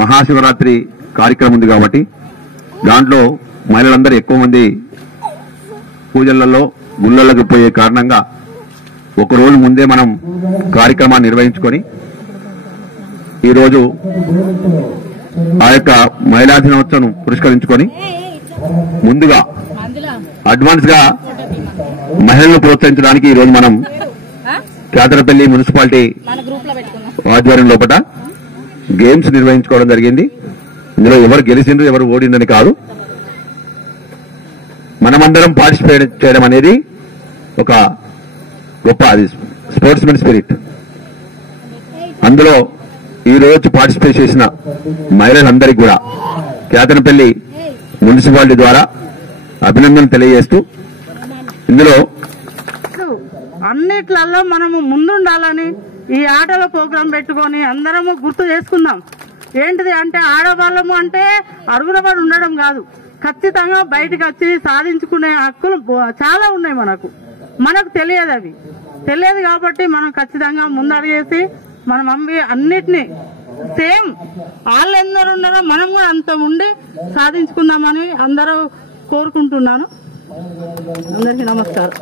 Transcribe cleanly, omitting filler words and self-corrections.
మహాశివరాత్రి కార్యక్రమం ఉంది కాబట్టి దాంట్లో మహిళలందరూ ఎక్కువ మంది పూజలలో గుళ్ళలకు పోయే కారణంగా ఒక రోజు ముందే మనం కార్యక్రమాన్ని నిర్వహించుకొని ఈరోజు ఆ యొక్క మహిళా దినోత్సవం పురస్కరించుకొని ముందుగా అడ్వాన్స్ గా మహిళలను ప్రోత్సహించడానికి ఈరోజు మనం కేతరపల్లి మున్సిపాలిటీ ఆధ్వర్యం లోపల గేమ్స్ నిర్వహించుకోవడం జరిగింది. ఇందులో ఎవరు గెలిచిండ్రు ఎవరు ఓడిందని కాదు, మనమందరం పార్టిసిపేట్ చేయడం అనేది ఒక గొప్ప అది స్పోర్ట్స్మెన్ స్పిరిట్. అందులో ఈ రోజు పార్టిసిపేట్ చేసిన మహిళలందరికీ కూడా కేతనపల్లి మున్సిపాలిటీ ద్వారా అభినందనలు తెలియజేస్తూ ఇందులో అన్నిట్లలో మనము ముందుండాలని ఈ ఆటల ప్రోగ్రాం పెట్టుకొని అందరము గుర్తు చేసుకుందాం. ఏంటిది అంటే ఆడవాళ్ళము అంటే అరుగులబడి ఉండడం కాదు, ఖచ్చితంగా బయటకు వచ్చి సాధించుకునే హక్కులు చాలా ఉన్నాయి. మనకు తెలియదు, అవి తెలియదు కాబట్టి మనం ఖచ్చితంగా ముందడిగేసి మనం అన్నిటినీ సేమ్ వాళ్ళు ఎందరు ఉన్నారో మనం కూడా అంత ఉండి సాధించుకుందామని అందరూ కోరుకుంటున్నాను. అందరికీ నమస్కారం.